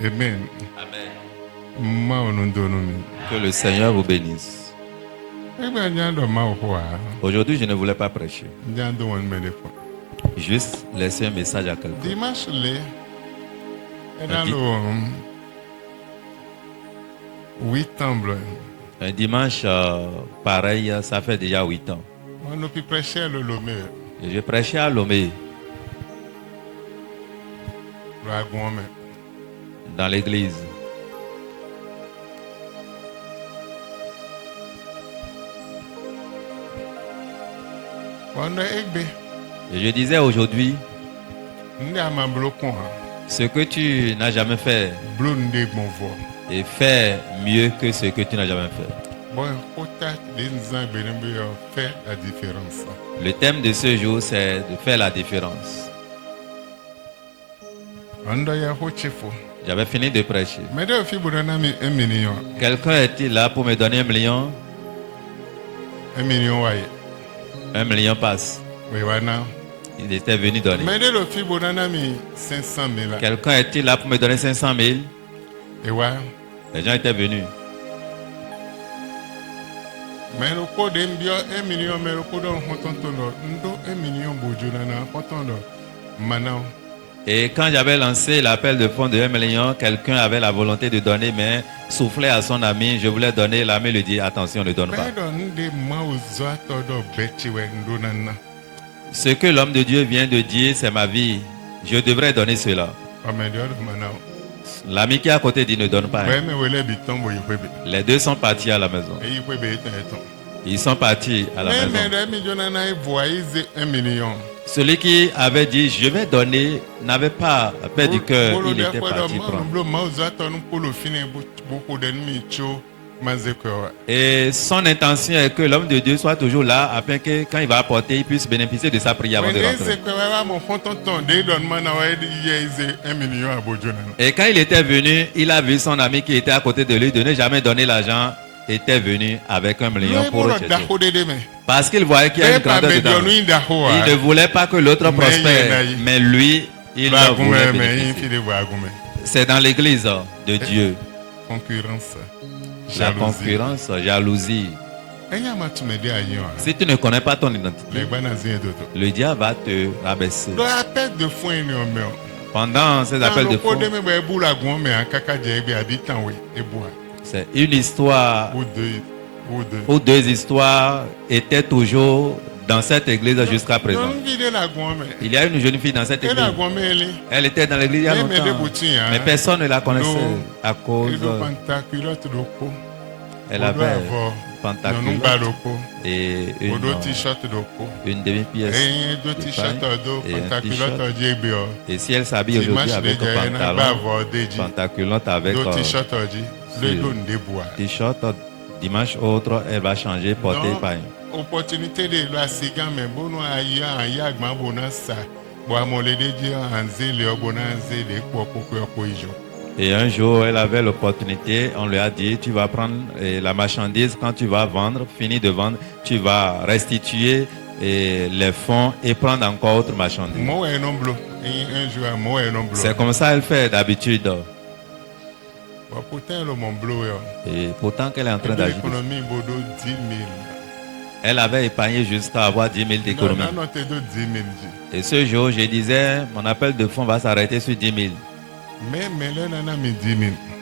Amen. Amen. Que Que le Seigneur vous bénisse. Aujourd'hui, je ne voulais pas prêcher. Juste laisser un message à quelqu'un. Dimanche, Un dimanche pareil, ça fait déjà 8 ans. Et je prêchais à Lomé, dans l'église. Et je disais aujourd'hui, ce que tu n'as jamais fait, et fais mieux que ce que tu n'as jamais fait. Le thème de ce jour, c'est de faire la différence. J'avais fini de prêcher. Quelqu'un est-il là pour me donner 1 million? 1 million passe. Il était venu donner. Quelqu'un est-il là pour me donner 500 000? Les gens étaient venus. Et quand j'avais lancé l'appel de fonds de 1 million, quelqu'un avait la volonté de donner, mais soufflait à son ami, je voulais donner, l'ami lui dit, attention, ne donne pas. Ce que l'homme de Dieu vient de dire, c'est ma vie. Je devrais donner cela. L'ami qui est à côté dit, ne donne pas. Les deux sont partis à la maison. Ils sont partis à la maison. Celui qui avait dit, je vais donner, n'avait pas paix du cœur. Il était parti prendre. Et son intention est que l'homme de Dieu soit toujours là afin que quand il va apporter, il puisse bénéficier de sa prière avant de rentrer. Et quand il était venu, il a vu son ami qui était à côté de lui de ne jamais donner l'argent, était venu avec 1 million pour rejeter. Parce qu'il voyait qu'il y a une grandeur dedans. Il ne voulait pas que l'autre prospère, mais lui, il voulait bénéficier. C'est dans l'église de Dieu. La concurrence, jalousie. Si tu ne connais pas ton identité, le diable va te rabaisser. Pendant ces appels de fonds, c'est une histoire ou deux histoires étaient toujours dans cette église jusqu'à présent. Il y a une jeune fille dans cette église. Elle était dans l'église il y a longtemps, mais personne ne la connaissait à cause. Elle avait pantaculotte et une demi-pièce de paille et un t-shirt. Et si elle s'habille aujourd'hui avec pantalon, pantaculotte avec t-shirt, dimanche autre, elle va changer, porter paille. Opportunité de la siga mais bono aya yagma bonasa et un jour, elle avait l'opportunité, on lui a dit, tu vas prendre la marchandise, quand tu vas vendre, fini de vendre, tu vas restituer les fonds et prendre encore autre marchandise. C'est comme ça qu'elle fait d'habitude. Et pourtant qu'elle est en train d'agir. Elle avait épargné jusqu'à avoir 10 000 d'économie. Et ce jour, je disais, mon appel de fonds va s'arrêter sur 10 000.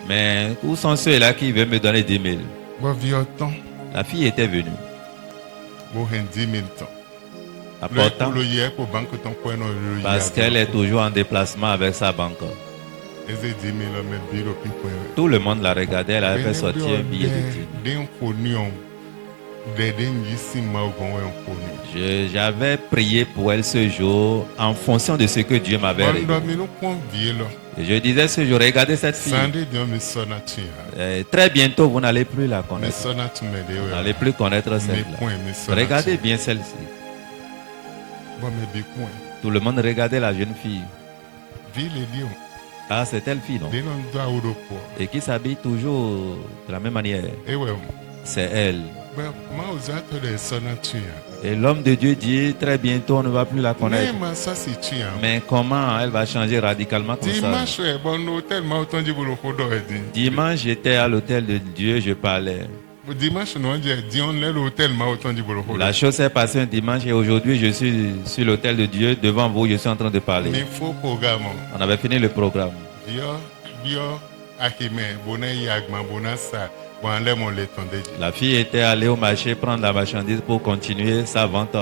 Mais où sont ceux-là qui veulent me donner 10 000? La fille était venue. Apportant, parce qu'elle est toujours en déplacement avec sa banque. Tout le monde la regardait, elle avait fait sortir un billet de 10 000. J'avais prié pour elle ce jour en fonction de ce que Dieu m'avait révélé. Et je disais ce jour, regardez cette fille. Très bientôt, vous n'allez plus la connaître. Vous n'allez plus connaître celle-là. Regardez bien celle-ci. Tout le monde regardait la jeune fille. Ah, c'est elle fille, non? Et qui s'habille toujours de la même manière. C'est elle. Et l'homme de Dieu dit, très bientôt, on ne va plus la connaître. Mais comment elle va changer radicalement comme ça? Dimanche, j'étais à l'hôtel de Dieu, je parlais. La chose s'est passée un dimanche et aujourd'hui, je suis sur l'hôtel de Dieu. Devant vous, je suis en train de parler. On avait fini le programme. La fille était allée au marché prendre la marchandise pour continuer sa vente.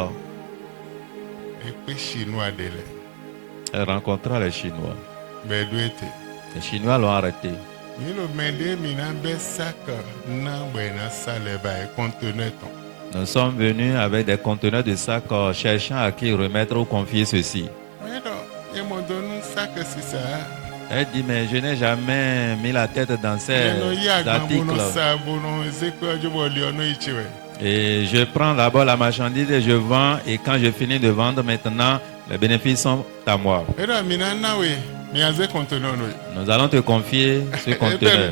Elle rencontra les Chinois. Les Chinois l'ont arrêté. Nous sommes venus avec des conteneurs de sacs cherchant à qui remettre ou confier ceci. Elle dit, mais je n'ai jamais mis la tête dans ces articles. Et je prends d'abord la marchandise et je vends. Et quand je finis de vendre maintenant, les bénéfices sont à moi. Nous allons te confier ce conteneur.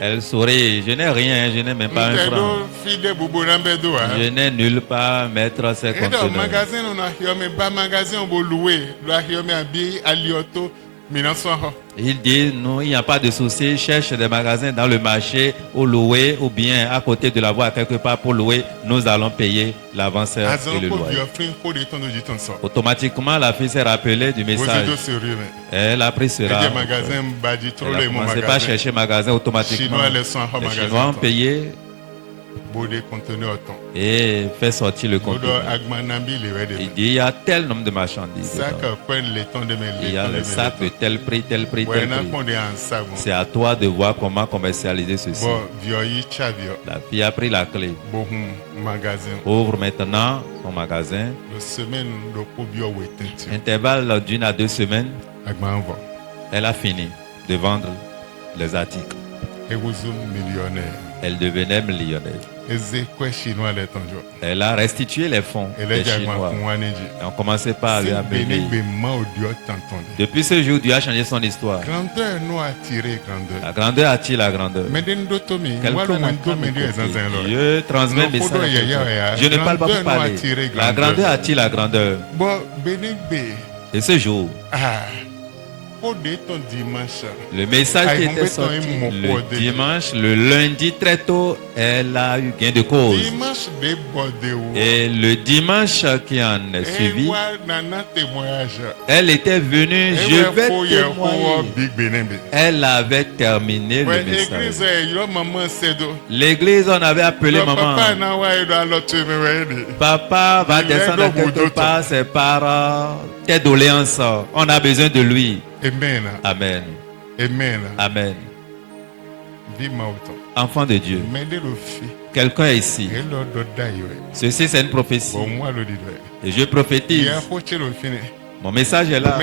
Elle sourit. Je n'ai rien, je n'ai même pas un franc. Je n'ai nulle part à mettre ces conteneurs. Il dit, non, il n'y a pas de souci, cherche des magasins dans le marché ou louer ou bien à côté de la voie quelque part pour louer, nous allons payer l'avanceur et le loyer. Automatiquement, la fille s'est rappelée du message. Elle a pris cela. Elle a commencé pas à chercher magasin automatiquement. Les Chinois ont payé et fait sortir le conteneur. Il dit, il y a tel nombre de marchandises. Il y a les sacs de tel prix, tel prix, tel prix. C'est à toi de voir comment commercialiser ceci. La fille a pris la clé. Ouvre maintenant son magasin. Intervalle d'1 à 2 semaines. Elle a fini de vendre les articles. Elle devenait millionnaire. Elle a restitué les fonds des Chinois. Et on commençait par lui amener. Depuis ce jour, Dieu a changé son histoire. La grandeur attire la grandeur. Quelqu'un m'entend m'écouter. Dieu transmet le message. Je ne parle pas pour parler. La grandeur attire la grandeur. Et ce jour, le message qui était sorti le dimanche, le lundi très tôt, elle a eu gain de cause. Et le dimanche qui en est suivi, elle était venue, je vais témoigner. Elle avait terminé le message. L'église, on avait appelé maman. Papa va descendre quelque part, c'est par tes doléances. On a besoin de lui. Amen. Amen. Amen. Amen. Enfant de Dieu. Quelqu'un est ici. Ceci, c'est une prophétie. Et je prophétise. Mon message est là.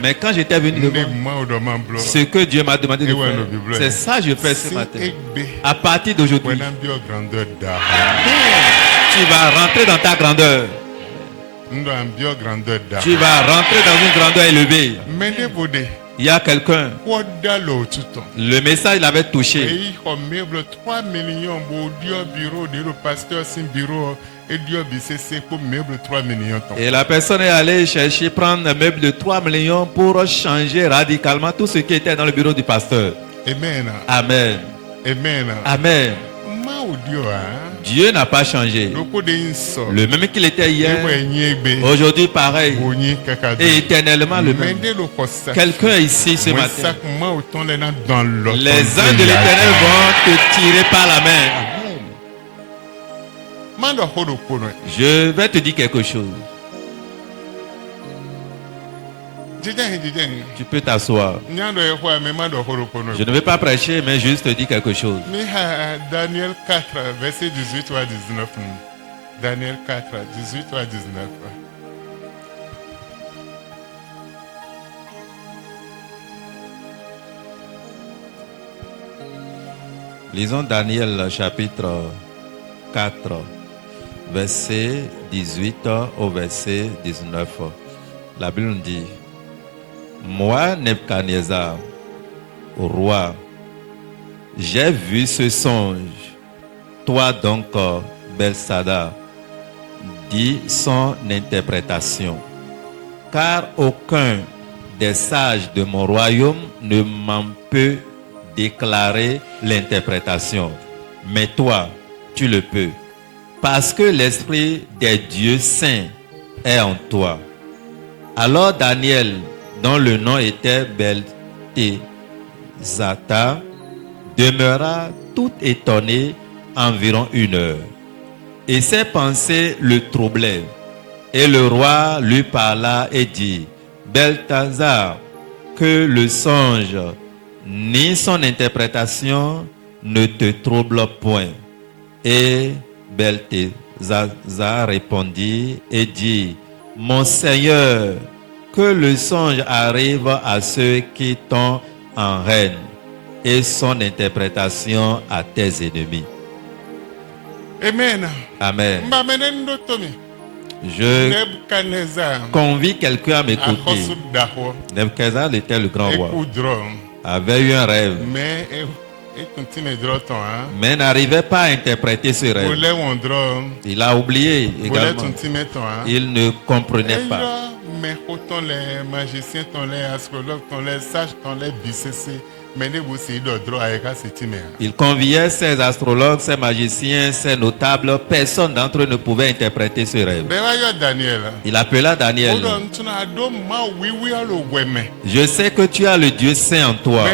Mais quand j'étais venu devant, ce que Dieu m'a demandé de faire, c'est ça que je fais ce matin. À partir d'aujourd'hui, tu vas rentrer dans ta grandeur. Tu vas rentrer dans une grandeur élevée. Il y a quelqu'un. Le message l'avait touché. Et la personne est allée chercher, prendre un meuble de 3 millions pour changer radicalement tout ce qui était dans le bureau du pasteur. Amen. Amen. Amen. Amen. Dieu n'a pas changé. Le même qu'il était hier, aujourd'hui pareil, et éternellement le même. Quelqu'un ici ce matin, les anges de l'éternel vont te tirer par la main. Je vais te dire quelque chose. Tu peux t'asseoir. Je ne vais pas prêcher, mais juste te dire quelque chose. Daniel 4, verset 18 à 19. Daniel 4, 18 à 19. Lisons Daniel chapitre 4, verset 18 au verset 19. La Bible nous dit: moi, Nebuchadnezzar, roi, j'ai vu ce songe. Toi donc, Belshazzar, dit son interprétation. Car aucun des sages de mon royaume ne m'en peut déclarer l'interprétation. Mais toi, tu le peux, parce que l'Esprit des dieux saints est en toi. Alors Daniel, dont le nom était Belteshazzar, demeura tout étonné environ 1 heure. Et ses pensées le troublaient. Et le roi lui parla et dit, Belteshazzar, que le songe ni son interprétation ne te trouble point. Et Belteshazzar répondit et dit, mon Seigneur, que le songe arrive à ceux qui t'ont en règne et son interprétation à tes ennemis. Amen. Amen. Je convie quelqu'un à m'écouter. Nebuchadnezzar était le grand roi. Avait eu un rêve. Mais n'arrivait pas à interpréter ce rêve. Il a oublié également. Il ne comprenait pas. Les magiciens, les astrologues, les sages, les BCC. Il conviait ses astrologues, ses magiciens, ses notables. Personne d'entre eux ne pouvait interpréter ce rêve. Il appela Daniel. Je sais que tu as le Dieu saint en toi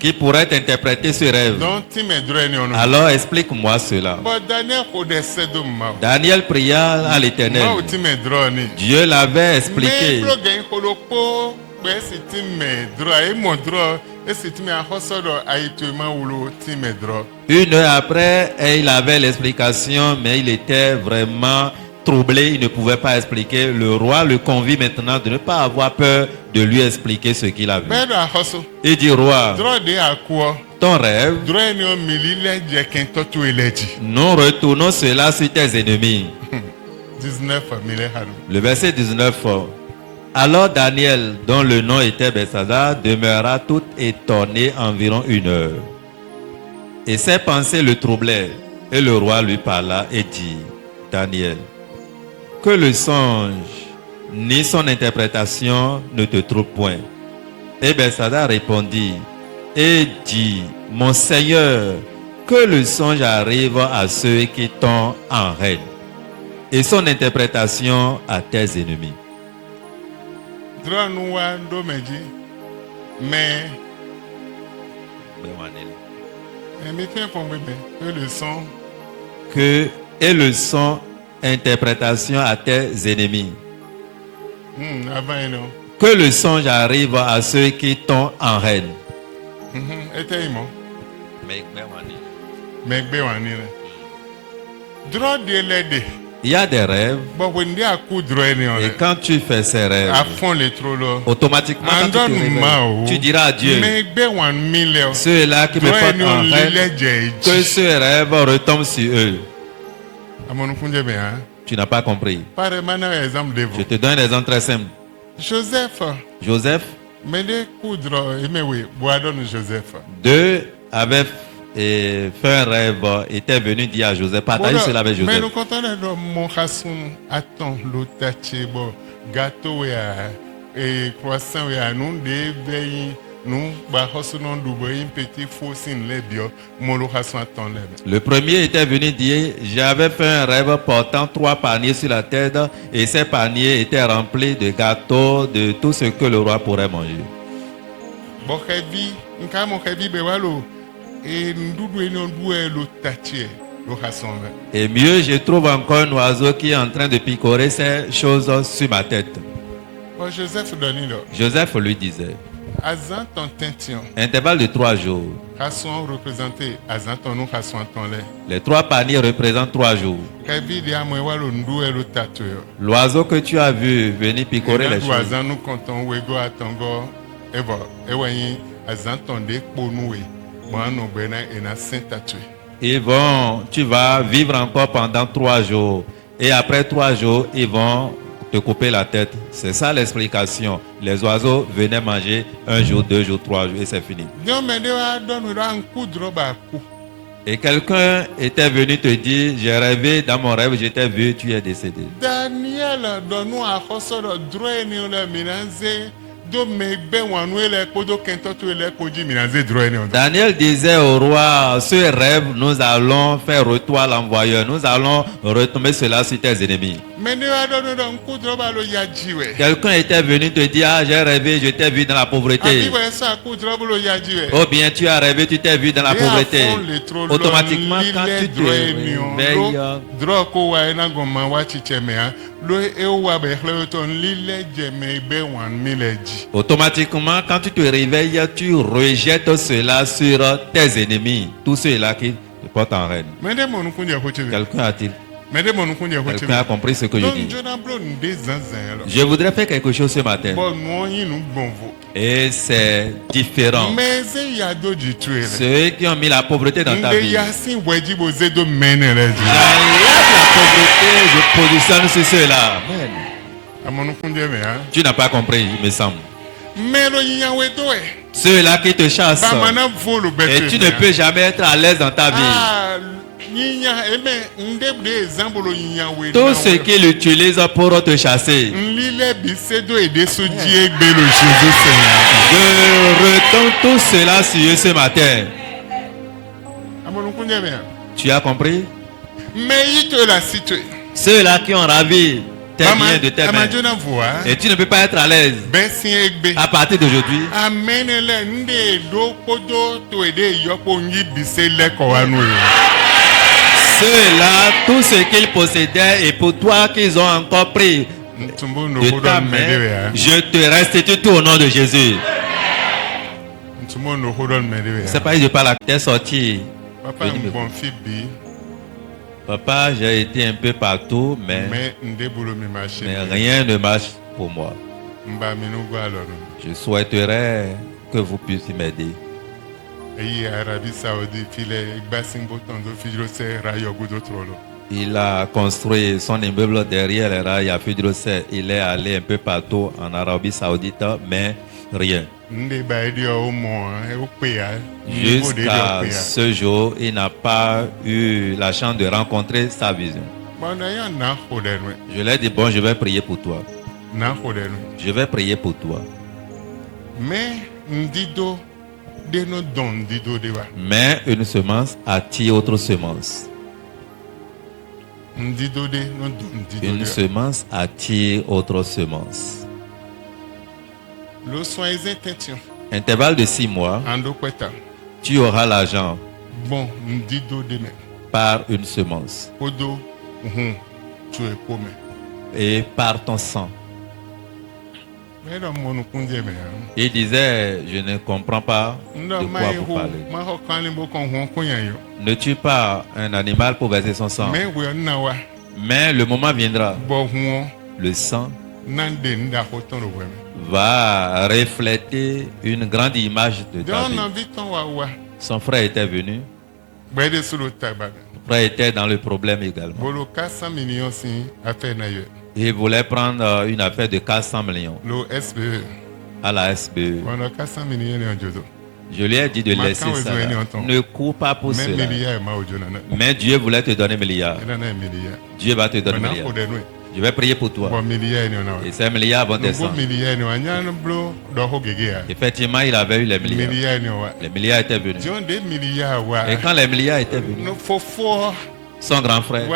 qui pourrait t'interpréter ce rêve. Alors explique-moi cela. Daniel pria à l'Éternel. Dieu l'avait expliqué. Une heure après, il avait l'explication, mais il était vraiment troublé, il ne pouvait pas expliquer. Le roi le convie maintenant de ne pas avoir peur de lui expliquer ce qu'il a vu. Il dit, roi, ton rêve, nous retournons cela sur tes ennemis. Le verset 19. Alors Daniel, dont le nom était Belteshazzar, demeura tout étonné environ 1 heure. Et ses pensées le troublaient. Et le roi lui parla et dit, Daniel, que le songe ni son interprétation ne te trouble point. Et Belteshazzar répondit et dit, mon Seigneur, que le songe arrive à ceux qui t'ont en règne, et son interprétation à tes ennemis. Que et le son interprétation à tes ennemis. Que le songe arrive à ceux qui t'ont en règne. Il y a des rêves. Et quand tu fais ces rêves, automatiquement quand tu te réveilles, tu diras à Dieu, ceux-là qui me font en rêve, que ce rêve retombe sur eux. Tu n'as pas compris. Je te donne un exemple très simple. Joseph. Deux avaient fait un rêve, était venu dire à Joseph, partagez cela avec Joseph. Le premier était venu dire, j'avais fait un rêve portant 3 paniers sur la tête et ces paniers étaient remplis de gâteaux, de tout ce que le roi pourrait manger. Et mieux, je trouve encore un oiseau qui est en train de picorer ces choses sur ma tête. Joseph lui disait, intervalle de 3 jours. Les 3 paniers représentent 3 jours. L'oiseau que tu as vu venir picorer les choses. Tu vas vivre encore pendant 3 jours. Et après 3 jours, ils vont te couper la tête. C'est ça l'explication. Les oiseaux venaient manger 1 jour, 2 jours, 3 jours et c'est fini. Et quelqu'un était venu te dire, j'ai rêvé dans mon rêve, j'étais vu, tu es décédé. Daniel donne à Khosoro droit ni la minaze. Daniel disait au roi, ce rêve, nous allons faire retour à l'envoyeur, nous allons retomber cela sur tes ennemis. Quelqu'un était venu te dire, ah, j'ai rêvé, je t'ai vu dans la pauvreté. Ou bien tu as rêvé, tu t'es vu dans la pauvreté. Automatiquement, quand tu te réveilles, automatiquement, quand tu te réveilles, tu rejettes cela sur tes ennemis, tous ceux-là qui te portent en règne. Quelqu'un a-t-il? Quelqu'un a compris ce que je dis? Je voudrais faire quelque chose ce matin. Et c'est différent. Ceux qui ont mis la pauvreté dans ta vie. La pauvreté, je positionne sur ceux-là. Tu n'as pas compris, il me semble. Ceux-là qui te chassent. Et tu ne peux jamais être à l'aise dans ta vie. Tout ce qu'il utilise pour te chasser. Je retourne tout cela sur eux ce matin. Tu as compris? Ceux-là qui ont ravi tes biens de tes mains. Et tu ne peux pas être à l'aise. À partir d'aujourd'hui. Ceux-là, tout ce qu'ils possédaient et pour toi qu'ils ont encore pris de ta main, je te restitue tout au nom de Jésus. C'est pas que je parle à t'es sorti. Papa, j'ai été un peu partout, mais rien ne marche pour moi. Je souhaiterais que vous puissiez m'aider. Il a construit son immeuble derrière les rails à Fidrosset. Il est allé un peu partout en Arabie Saoudite, mais rien. Jusqu'à ce jour, il n'a pas eu la chance de rencontrer sa vision. Je lui ai dit, bon, je vais prier pour toi. Je vais prier pour toi. Mais une semence attire autre semence. Une semence attire autre semence. Intervalle de 6 mois, tu auras l'argent par une semence et par ton sang. Il disait, je ne comprends pas de quoi vous parlez. Ne tue pas un animal pour verser son sang. Mais le moment viendra. Le sang va refléter une grande image de ta vie. Son frère était venu. Son frère était dans le problème également. Il voulait prendre une affaire de 400 millions à la SBE. Je lui ai dit de laisser ça. Ne cours pas pour cela. Mais Dieu voulait te donner milliards. Dieu va te donner milliards. Je vais prier pour toi. Et ces milliards vont descendre. Effectivement, il avait eu les milliards. Les milliards étaient venus. Et quand les milliards étaient venus, son grand frère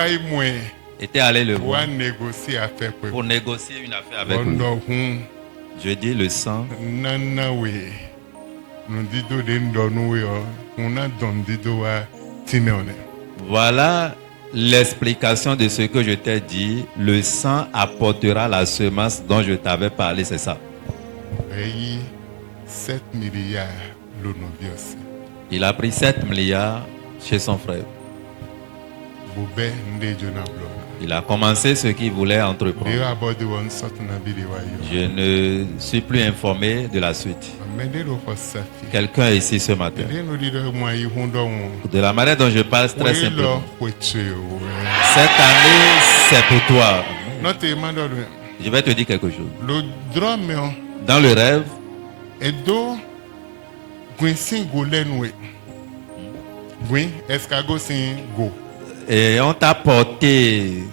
était allé le voir pour négocier une affaire avec lui. Je dis le sang. Voilà l'explication de ce que je t'ai dit. Le sang apportera la semence dont je t'avais parlé, c'est ça. Il a pris 7 milliards chez son frère. Il a commencé ce qu'il voulait entreprendre. Je ne suis plus informé de la suite. Quelqu'un est ici ce matin. De la manière dont je parle très simplement. Cette année, c'est pour toi. Je vais te dire quelque chose. Dans le rêve, Oui, escargot c'est go. Et on t'a porté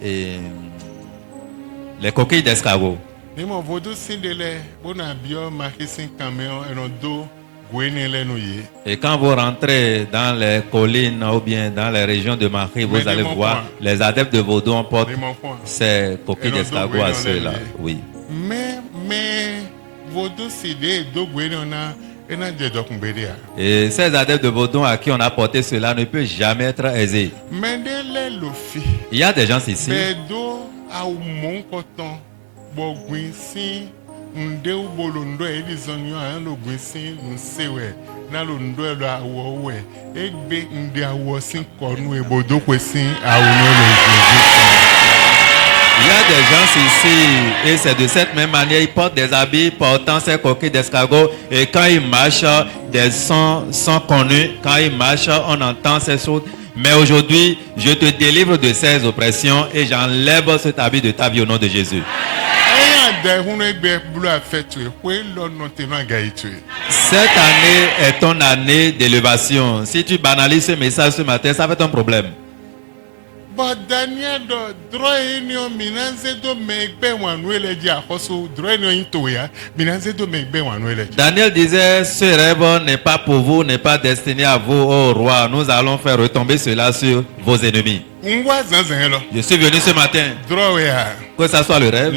les coquilles d'escargot. Et quand vous rentrez dans les collines ou bien dans les régions de Marie, vous allez voir les adeptes de Vaudou portent ces coquilles d'escargot à ceux-là. Oui. Mais Vaudou c'est des et ces adeptes de Vaudou à qui on a porté cela ne peut jamais être aisé. Il y a des gens ici. Il y a des gens ici et c'est de cette même manière, ils portent des habits portant ces coquilles d'escargot et quand ils marchent, des sons sont connus. Quand ils marchent, on entend ces choses. Mais aujourd'hui, je te délivre de ces oppressions et j'enlève cet habit de ta vie au nom de Jésus. Cette année est ton année d'élévation. Si tu banalises ce message ce matin, ça va être un problème. Daniel disait, ce rêve n'est pas pour vous, n'est pas destiné à vous, ô roi. Nous allons faire retomber cela sur vos ennemis. Je suis venu ce matin. Que ce soit le rêve,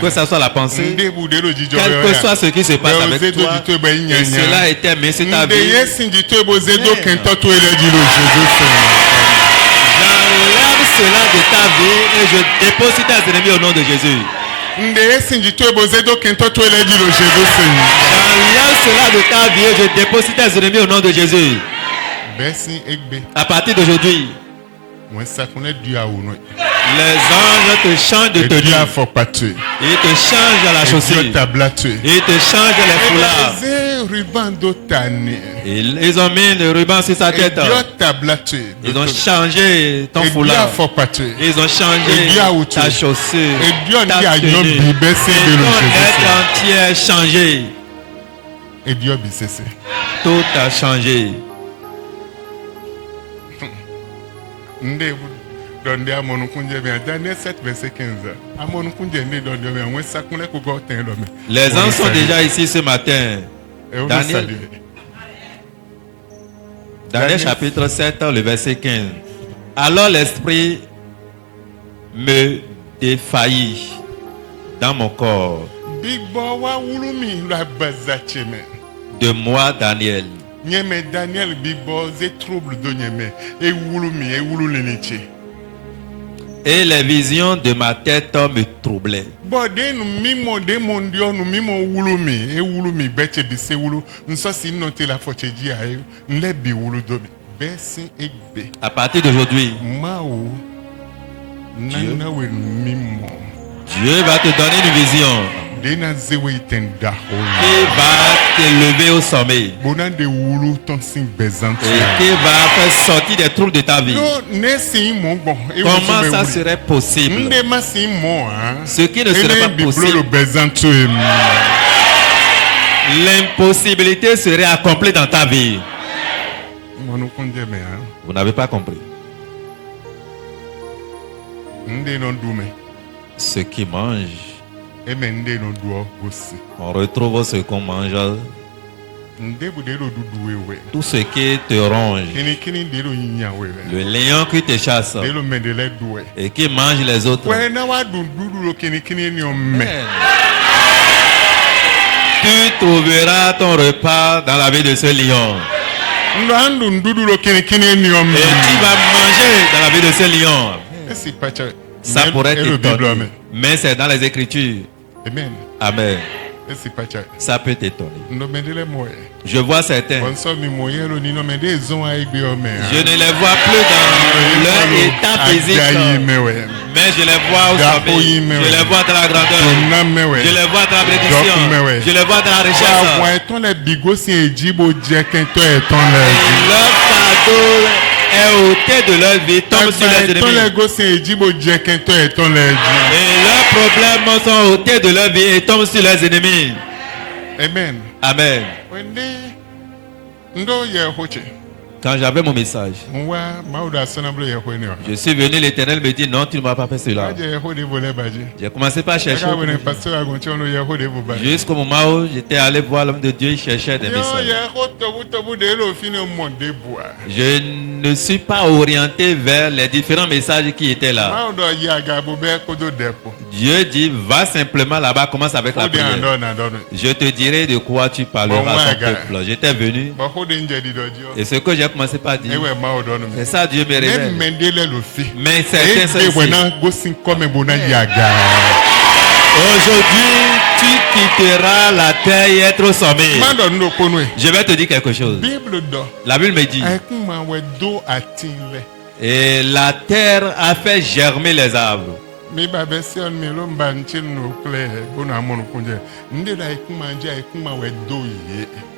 que ce soit la pensée, quel que soit ce qui se passe avec toi, et cela était mis sur ta vie. J'enlève cela de ta vie et je dépose tes ennemis au nom de Jésus. J'enlève cela de ta vie et je dépose tes ennemis au nom de Jésus. À partir d'aujourd'hui, les anges te changent de tenue. Ils te changent la chaussure. Ils te changent les foulards. Ils ont mis le ruban sur sa tête. Ils ont changé ton foulard. Ils ont changé ta chaussure. Ta tenue. Et ton être entier changé. Tout a changé. Daniel 7 verset 15. Les gens sont déjà ici ce matin. Daniel chapitre 7, le verset 15. Alors l'esprit me défaillit dans mon corps. De moi, Daniel. Et les visions de ma tête me troublaient. À partir d'aujourd'hui, Dieu va te donner une vision qui va t'élever au sommet et qui va faire sortir des troubles de ta vie. Comment ça serait possible? Ce qui ne serait pas possible, l'impossibilité serait accomplie dans ta vie. Vous n'avez pas compris. Ce qui mange, on retrouve ce qu'on mange. Tout ce qui te ronge, le lion qui te chasse et qui mange les autres. Tu trouveras ton repas dans la vie de ce lion. Et tu vas manger dans la vie de ce lion. Ça pourrait t'étonner, mais c'est dans les Écritures. Amen. Amen. Ça peut t'étonner. Je vois certains. Je ne les vois plus dans leur état physique, mais je les vois au sommet. Je les vois dans la grandeur. Je les vois dans la prédiction. Je les vois dans la richesse. Leur fardeau est ôté de leur vie, tombe sur les ennemis. Et leurs problèmes sont ôtés de leur vie et tombent sur les ennemis. Amen. Amen. Quand j'avais mon message, je suis venu, l'Éternel me dit non, tu ne m'as pas fait cela. J'ai commencé par chercher. Jusqu'au moment où j'étais allé voir l'homme de Dieu, il cherchait des messages. Je ne suis pas orienté vers les différents messages qui étaient là. Dieu dit, va simplement là-bas, commence avec la prière. Je te dirai de quoi tu parleras à ton peuple. J'étais venu. Et ce que j'ai commencé par dire, c'est ça Dieu me révèle. Mais certains sont ici. Aujourd'hui, tu quitteras la terre et être au sommet. Je vais te dire quelque chose. La Bible me dit, et la terre a fait germer les arbres.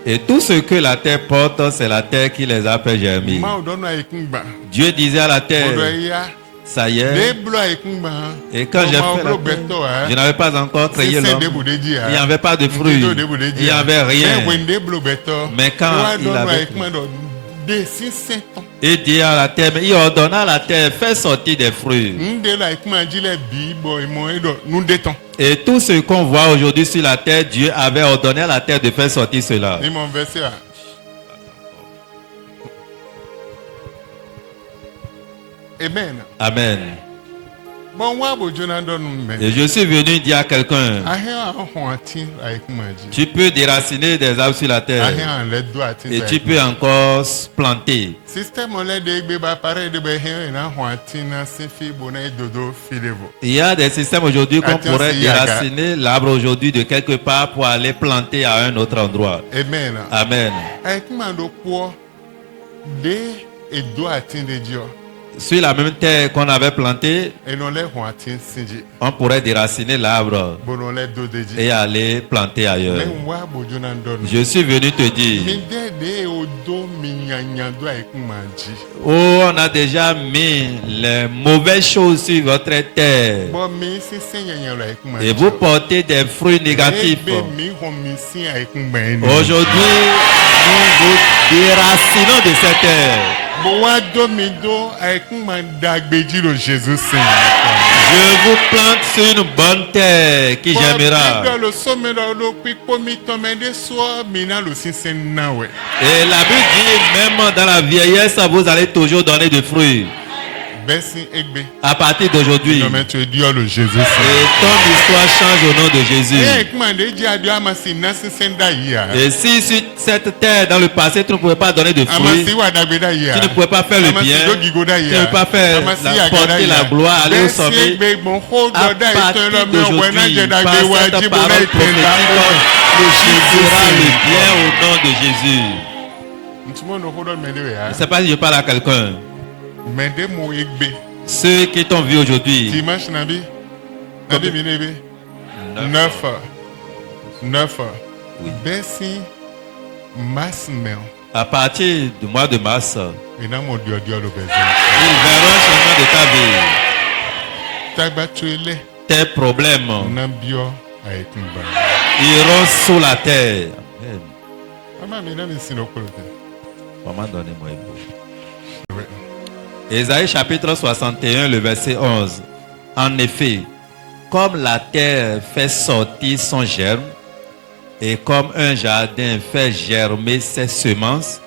Et tout ce que la terre porte, c'est la terre qui les a fait germer. Dieu disait à la terre, ça y est. Et quand j'ai fait la terre, je n'avais pas encore créé l'homme. Il n'y avait pas de fruits. Il n'y avait rien. Mais quand il avait... Et dit à la terre, il ordonna à la terre, fais sortir des fruits. Et tout ce qu'on voit aujourd'hui sur la terre, Dieu avait ordonné à la terre de faire sortir cela. Amen. Amen. Et je suis venu dire à quelqu'un, tu peux déraciner des arbres sur la terre et tu peux encore planter. Il y a des systèmes aujourd'hui qu'on pourrait déraciner l'arbre aujourd'hui de quelque part pour aller planter à un autre endroit. Amen. Amen. Sur la même terre qu'on avait plantée, on pourrait déraciner l'arbre et aller planter ailleurs. Je suis venu te dire, oh, on a déjà mis les mauvaises choses sur votre terre et vous portez des fruits négatifs. Aujourd'hui, nous vous déracinons de cette terre. Je vous plante sur une bonne terre qui germera. Et la Bible dit, même dans la vieillesse, vous allez toujours donner des fruits. À partir d'aujourd'hui, et ton histoire change au nom de Jésus. Et si sur cette terre dans le passé tu ne pouvais pas donner de fruits, tu ne pouvuvais pas faire le bien, tu ne pouvais pas faire porter la gloire, aller au sommet, à partir d'aujourd'hui, par cette parole prophétique, tu feras le bien au nom de Jésus. Je ne sais pas si je parle à quelqu'un. Ceux qui t'ont vu aujourd'hui, 9. À partir du mois de mars, ils verront un changement de ta vie. Tes problèmes iront sous la terre. Ésaïe chapitre 61, le verset 11. En effet, comme la terre fait sortir son germe, et comme un jardin fait germer ses semences,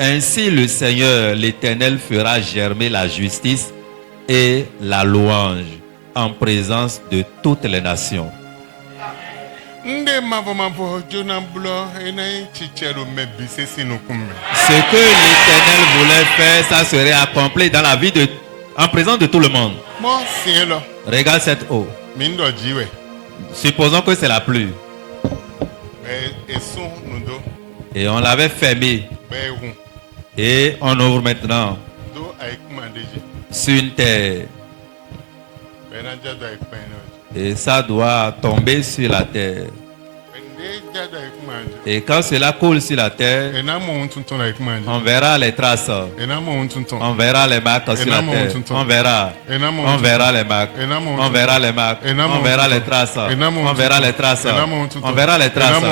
ainsi le Seigneur l'Éternel fera germer la justice et la louange en présence de toutes les nations. Ce que l'Éternel voulait faire, ça serait accompli dans la vie en présence de tout le monde. Regarde cette eau. Supposons que c'est la pluie. Et on l'avait fermée. Et on ouvre maintenant sur une terre. Et ça doit tomber sur la terre. Et quand cela coule sur la terre, on verra les traces. On verra les marques sur la terre. On verra les marques. On verra les marques. On verra les traces. On verra les traces. On verra les traces.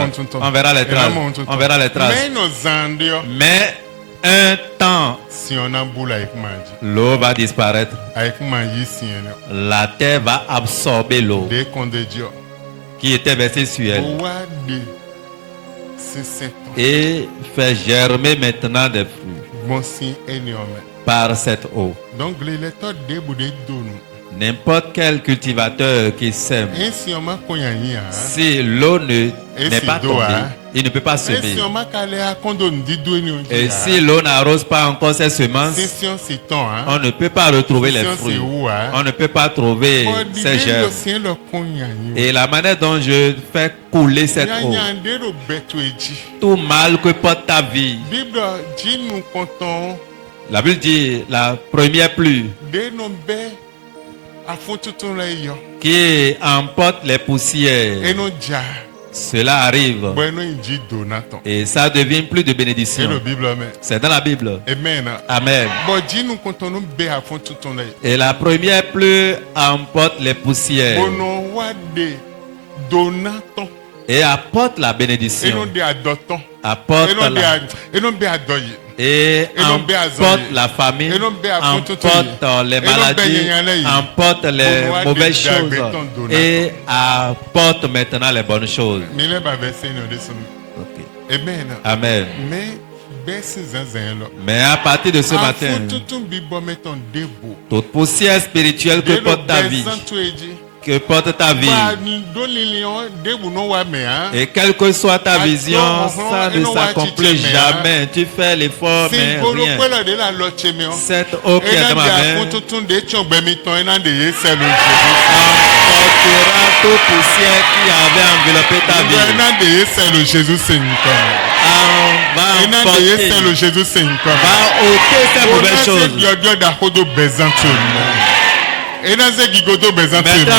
On verra les traces. On verra les traces. Mais un temps l'eau va disparaître. La terre va absorber l'eau qui était versée sur elle et fait germer maintenant des fruits par cette eau. Donc les lecteurs n'importe quel cultivateur qui sème, si l'eau n'est pas tombée, il ne peut pas semer. Et si l'eau n'arrose pas encore ses semences, on ne peut pas retrouver les fruits. On ne peut pas trouver ces germes. Et la manière dont je fais couler cette eau, tout mal que porte ta vie. La Bible dit la première pluie qui emporte les poussières, cela arrive et ça devient plus de bénédiction. C'est dans la Bible. Amen. Amen. Et la première pluie emporte les poussières et apporte la bénédiction, apporte et emporte la famine, emporte les maladies, emporte les mauvaises choses et apporte maintenant les bonnes choses. Okay. Amen. Mais à partir de ce matin, toute poussière spirituelle que porte ta vie, que porte ta vie, et quelle que soit ta vision, ça ne s'accomplit jamais. Tu fais l'effort, mais rien. Cette eau qui est dans ma main emportera toute poussière qui avait enveloppé ta vie. Va emporter, va ôter ces mauvaises choses. Mettre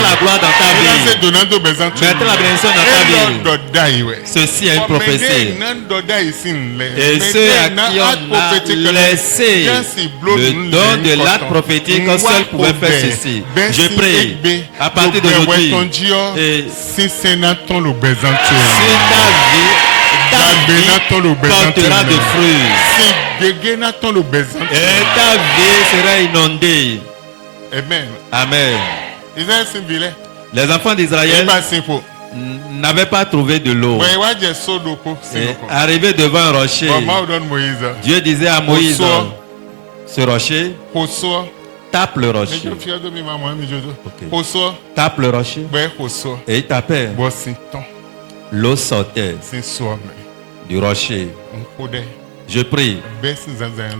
la gloire dans ta vie. Mettre la bénédiction dans ta vie. Ceci est une prophétie. Et ceux à qui on a laissé le don de l'acte prophétique, seul pouvait faire ceci. Je prie à partir d'aujourd'hui. Et si ta vie portera de fruits. Et ta vie sera inondée. Amen. Amen. Les enfants d'Israël n'avaient pas trouvé de l'eau. Arrivés devant un rocher, Dieu disait à Moïse, ce rocher, tape le rocher. Okay. Tape le rocher. Et il tapait. L'eau sortait du rocher. Je prie,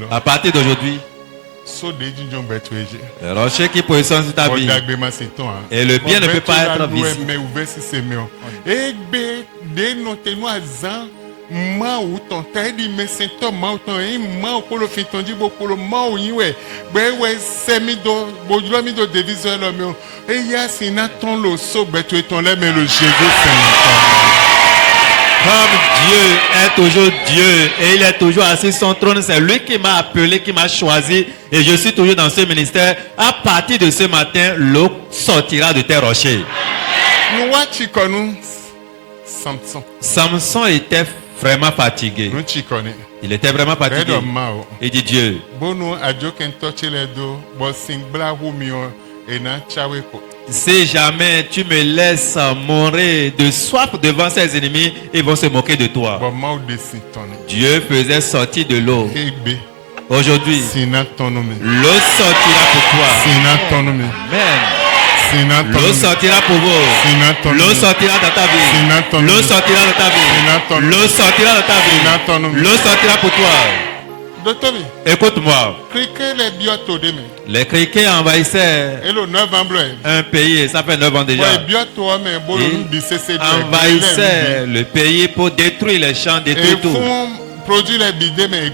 à partir d'aujourd'hui, le rocher qui positionne sur ta vie et le bien ne peut pas être visible. Comme Dieu est toujours Dieu et il est toujours assis sur son trône, c'est lui qui m'a appelé, qui m'a choisi et je suis toujours dans ce ministère. À partir de ce matin, l'eau sortira de tes rochers. Samson était vraiment fatigué. Il était vraiment fatigué. Il dit Dieu, si jamais tu me laisses mourir de soif devant ses ennemis, ils vont se moquer de toi. Dieu faisait sortir de l'eau. Aujourd'hui, l'eau sortira pour toi. Amen. L'eau sortira pour vous. L'eau sortira dans ta vie. L'eau sortira dans ta vie. L'eau sortira dans ta vie. L'eau sortira pour toi. Écoute-moi. Les criquets envahissaient un pays, ça fait 9 ans déjà. Ils envahissaient le pays pour détruire les champs, détruire tout.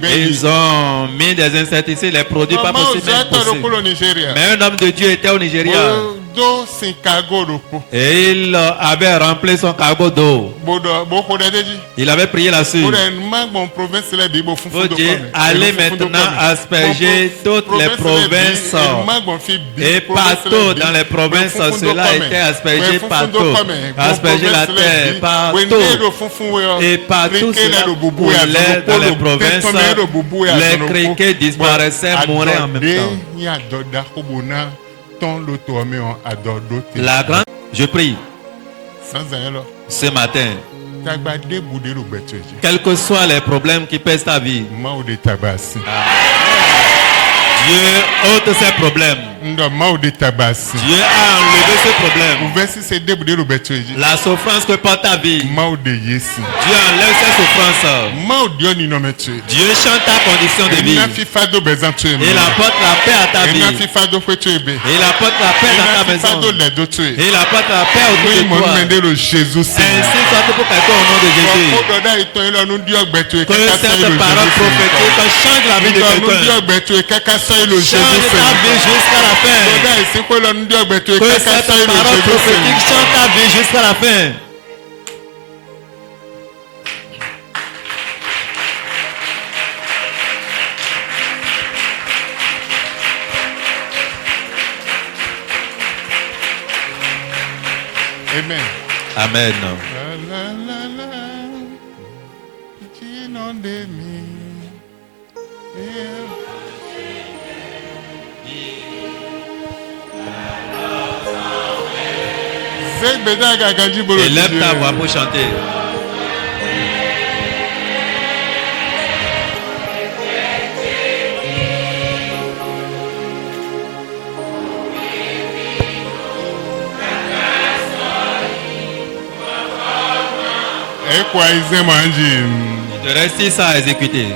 Ils ont mis des insecticides, les produits pas possibles. Mais un homme de Dieu était au Nigeria. Et il avait rempli son cargo d'eau. Il avait prié là-dessus. Allez maintenant asperger toutes les provinces. Et partout dans les provinces, cela était aspergé partout. Asperger la terre partout. Et partout cela coulait dans les provinces. Les criquets disparaissaient, mouraient en même temps. La grande, je prie ce matin, quels que soient les problèmes qui pèsent ta vie, Dieu ôte ces problèmes. Dieu a enlevé ces problèmes. La souffrance que porte ta vie, Dieu enlève ces souffrances. Dieu chante ta condition de vie. Il apporte la paix à ta vie. Il apporte la paix dans ta maison. Il apporte la paix autour de toi. Ainsi soit pour quelqu'un au nom de Jésus. Que cette parole prophétique change la vie de quelqu'un. Change ta vie jusqu'à la fin. Que cette parole prophétique change ta vie jusqu'à la fin. Amen. Amen. Élève ta voix pour chanter. Il te reste 6 à exécuter.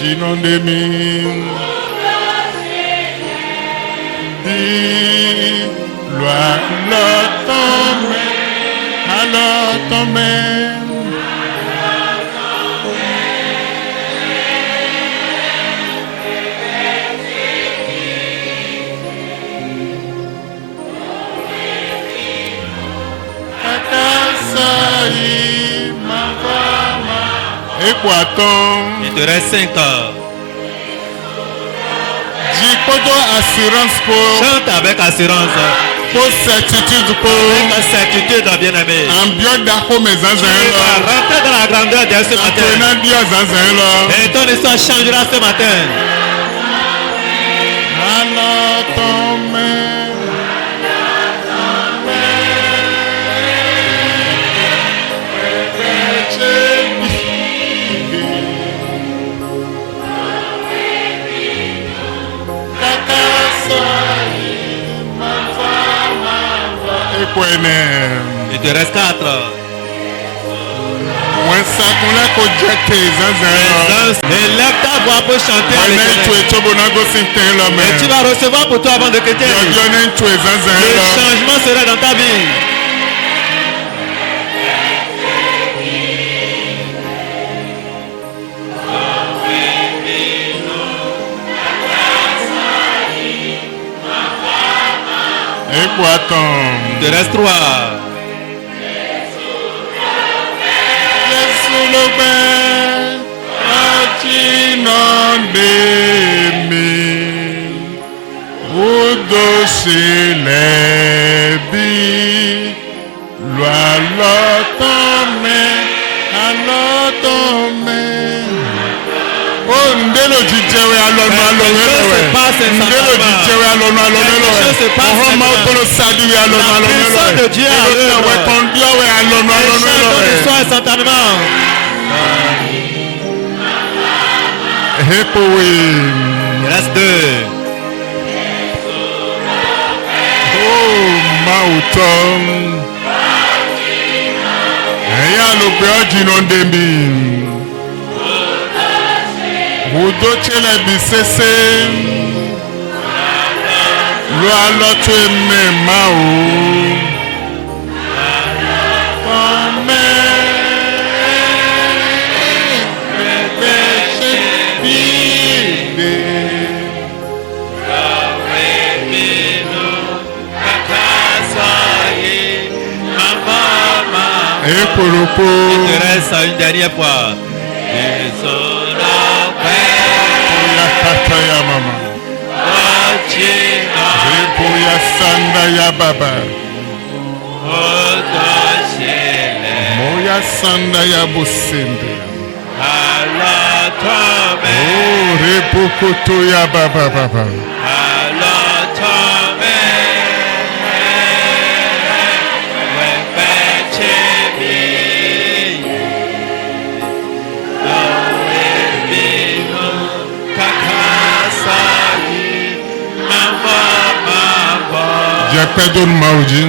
Jinondemi di loi l'automne à l'automne Il te reste 5 heures. Chante avec assurance. Pour certitude, avec certitude, bien-aimé. Rentrez dans la grandeur de ce matin. Et ton histoire changera ce matin. Il te reste 4. Élève ta voix pour chanter avec et tu vas recevoir pour toi avant de quitter. Le changement sera dans ta vie. Il te reste 3. Il reste 2. Oh, Mauton. Udochele bisese lo alotu eme mao ome bebe Et pour le coup. Il te reste une dernière fois. Sanda baba. Moya sanda ya busende. Oh, repokoto ya baba baba.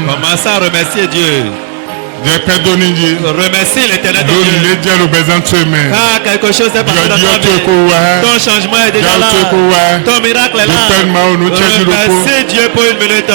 Commence à remercier Dieu. Remercie l'Éternel de Dieu. Car quelque chose est passé dans ta vie. Ton changement est déjà là. Ton miracle est là. Remercie Dieu pour une minute.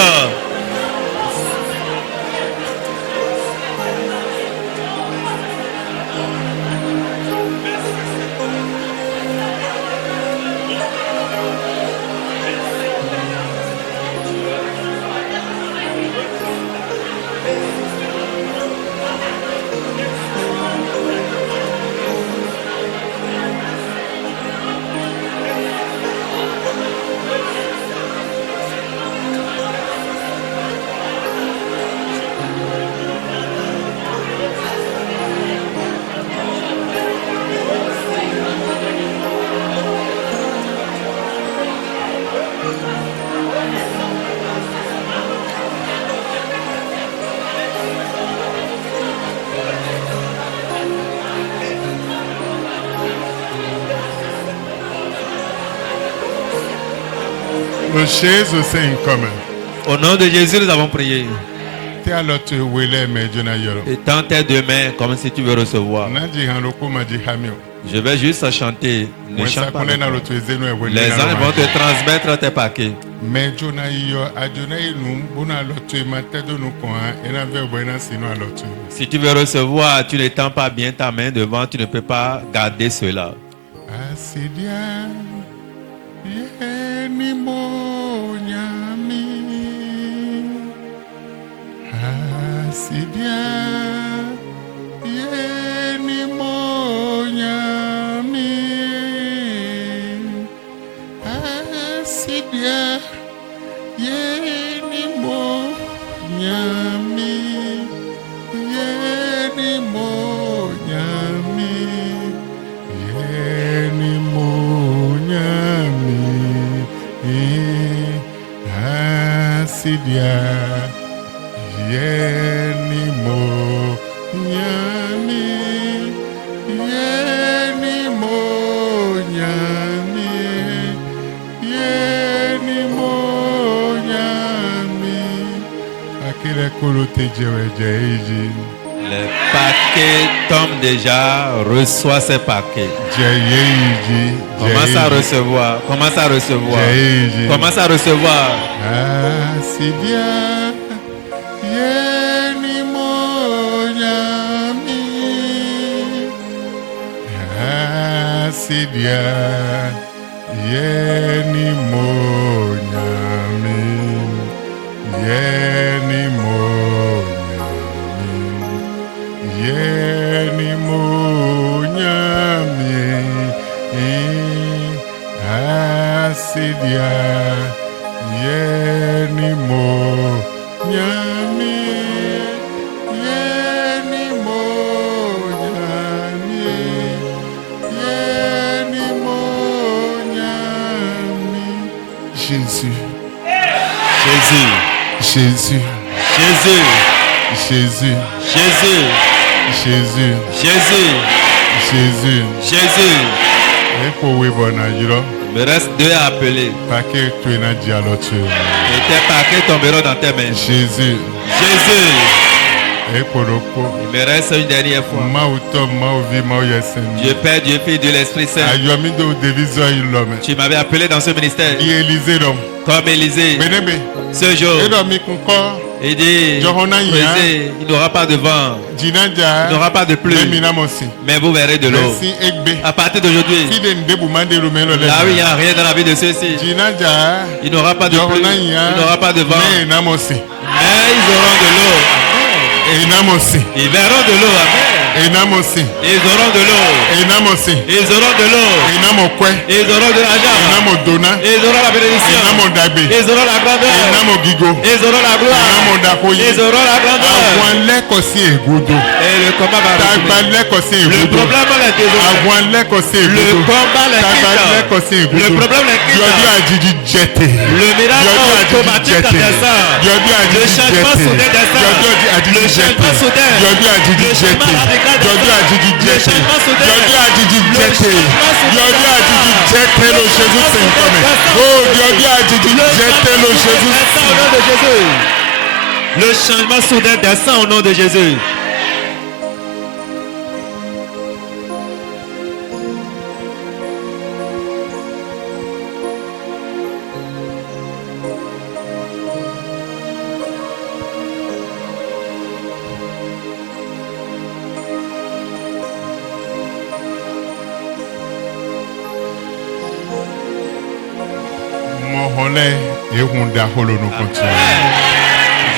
Au nom de Jésus, nous avons prié. Étends tes deux mains comme si tu veux recevoir. Je vais juste chanter. Ne chante pas. Les anges vont te transmettre tes paquets. Si tu veux recevoir, tu ne tends pas bien ta main devant, tu ne peux pas garder cela. Les paquets tombent déjà, reçois ces paquets. Commence à recevoir, commence à recevoir, commence à recevoir. Jésus. Jésus. Jésus. Jésus. Jésus. Jésus. Jésus. Jésus. Jésus. Il me reste 2 à appeler. Et tes paquets tomberont dans tes mains. Jésus. Jésus. Il me reste une dernière fois. Dieu Père, Dieu Fils, Dieu l'Esprit Saint. Tu m'avais appelé dans ce ministère. Comme Élisée. Ce jour. Il dit, il n'aura pas de vent, il n'aura pas de pluie, mais vous verrez de l'eau. À partir d'aujourd'hui, là où il n'y a rien dans la vie de ceux-ci, il n'aura pas de pluie, il n'aura pas de vent, mais ils auront de l'eau. Ils verront de l'eau. Amen. Ils auront de l'eau. Ils auront de l'eau. Ils auront de l'argent. Ils auront la bénédiction. Ils auront la grandeur. Ils auront la gloire. Ils auront la grandeur. Et le combat va revenir. Le problème est désolé. Le combat les quitte. Le problème les quitte. Le miracle automatique descend. Le changement soudain descend. Le changement soudain. Le changement radical. Le changement soudain. Le changement soudain descend au nom de Jésus.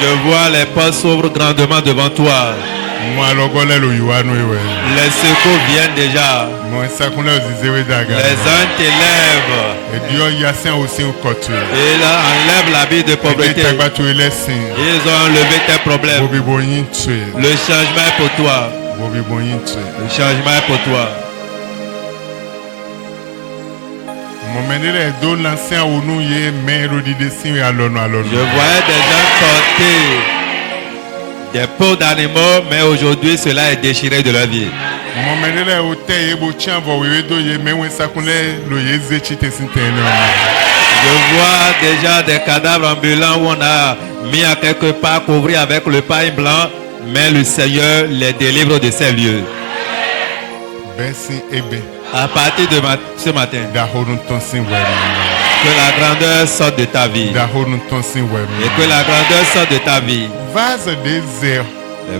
Je vois les portes s'ouvrent grandement devant toi. Les secours viennent déjà. Les anges t'élèvent. Et là, enlève l'habit de pauvreté. Ils ont enlevé tes problèmes. Le changement est pour toi. Le changement est pour toi. Je voyais des gens porter des peaux d'animaux, mais aujourd'hui cela est déchiré de leur vie. Je vois déjà des cadavres ambulants où on a mis à quelque part, couvert avec le pain blanc, mais le Seigneur les délivre de ces lieux. À partir de ce matin, que la grandeur sorte de ta vie. Et que la grandeur sorte de ta vie. Les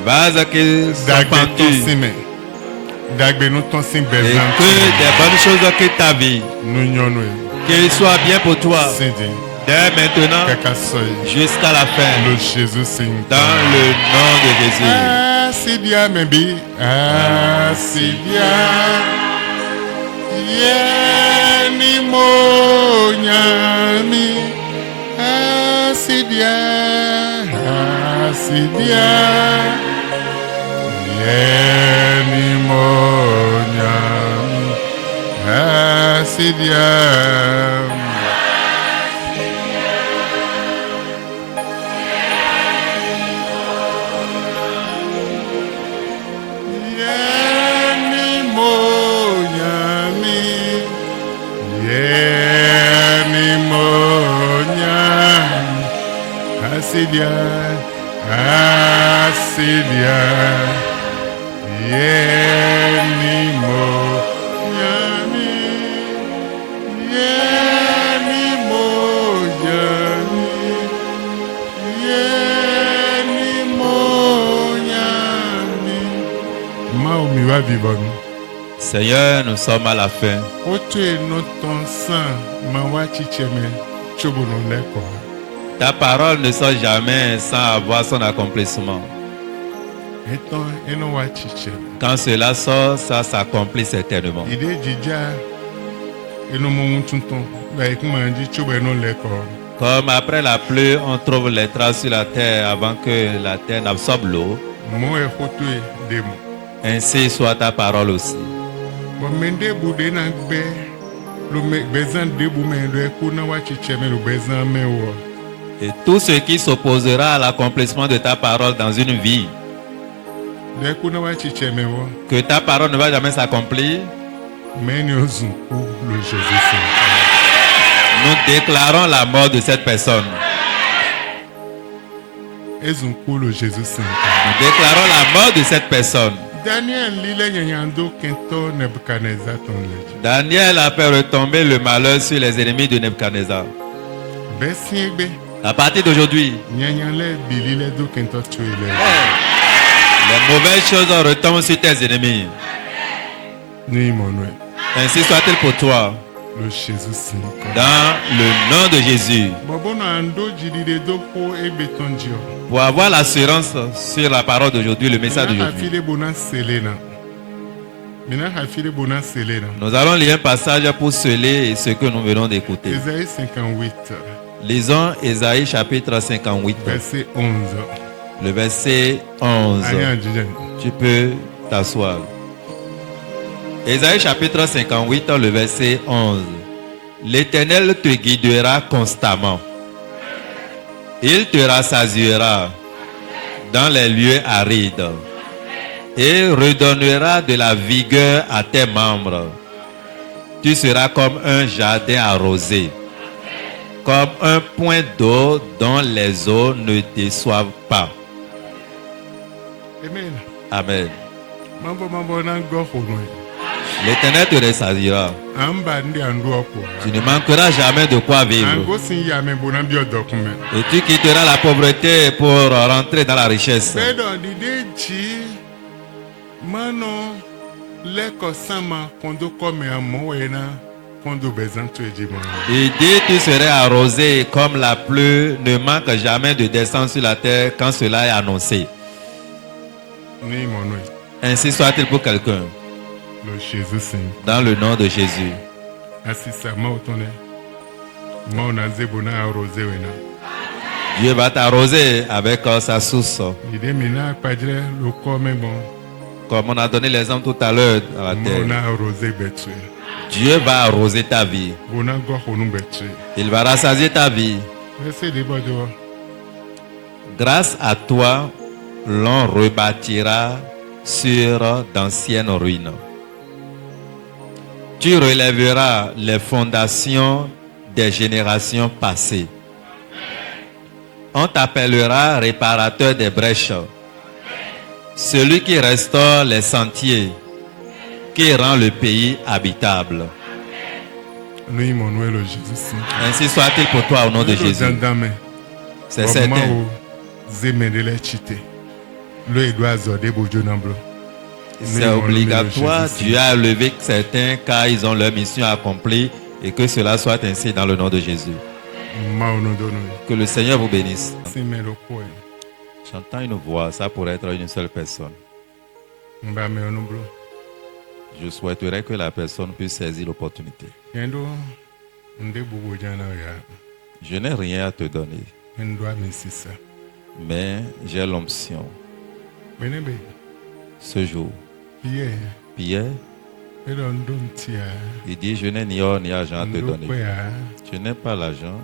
vases qui sont pendus. Et que des bonnes choses quittent ta vie. Qu'il soit bien pour toi. Dès maintenant jusqu'à la fin. Dans le nom de Jésus. Asidia maybe. Asidia. Yeni monyami. Asidia. Asidia. Yeni monyami. Asidia. Asidia, Asidia, Yenimo, Yami, Yenimo, Yami, Yenimo, Yami. Maomi va vivre. Seigneur, nous sommes à la fin. Ta parole ne sort jamais sans avoir son accomplissement. Quand cela sort, ça s'accomplit certainement. Comme après la pluie, on trouve les traces sur la terre avant que la terre n'absorbe l'eau. Ainsi soit ta parole aussi. Et tout ce qui s'opposera à l'accomplissement de ta parole dans une vie, que ta parole ne va jamais s'accomplir, nous déclarons la mort de cette personne. Nous déclarons la mort de cette personne. Daniel a fait retomber le malheur sur les ennemis de Nebuchadnezzar. À partir d'aujourd'hui, les mauvaises choses retombent sur tes ennemis. Ainsi soit-il pour toi. Dans le nom de Jésus. Pour avoir l'assurance sur la parole d'aujourd'hui, le message d'aujourd'hui, nous allons lire un passage pour sceller ce que nous venons d'écouter. Ésaïe 58. Lisons Ésaïe chapitre 58. Verset 11. Le verset 11. Tu peux t'asseoir. Ésaïe chapitre 58, le verset 11. L'Éternel te guidera constamment. Il te rassasiera dans les lieux arides et redonnera de la vigueur à tes membres. Tu seras comme un jardin arrosé, comme un point d'eau dont les eaux ne déçoivent pas. Amen. Amen. L'Éternel te rassasiera. Tu ne manqueras jamais de quoi vivre. Et tu quitteras la pauvreté pour rentrer dans la richesse. Il dit tu serais arrosé comme la pluie ne manque jamais de descendre sur la terre quand cela est annoncé. Ainsi soit-il pour quelqu'un. Dans le nom de Jésus. Dieu va t'arroser avec sa source. Comme on a donné l'exemple tout à l'heure à la terre. Dieu va arroser ta vie. Il va rassasier ta vie. Grâce à toi, l'on rebâtira sur d'anciennes ruines. Tu relèveras les fondations des générations passées. On t'appellera réparateur des brèches, celui qui restaure les sentiers, qui rend le pays habitable. Ainsi soit-il pour toi au nom de Jésus. C'est certain. C'est obligatoire. Dieu a levé certains car ils ont leur mission accomplie et que cela soit ainsi dans le nom de Jésus. Que le Seigneur vous bénisse. J'entends une voix, ça pourrait être une seule personne. Je souhaiterais que la personne puisse saisir l'opportunité. Je n'ai rien à te donner, mais j'ai l'onction. Ce jour, Pierre, il dit, je n'ai ni or ni argent à te donner. Je n'ai pas l'argent,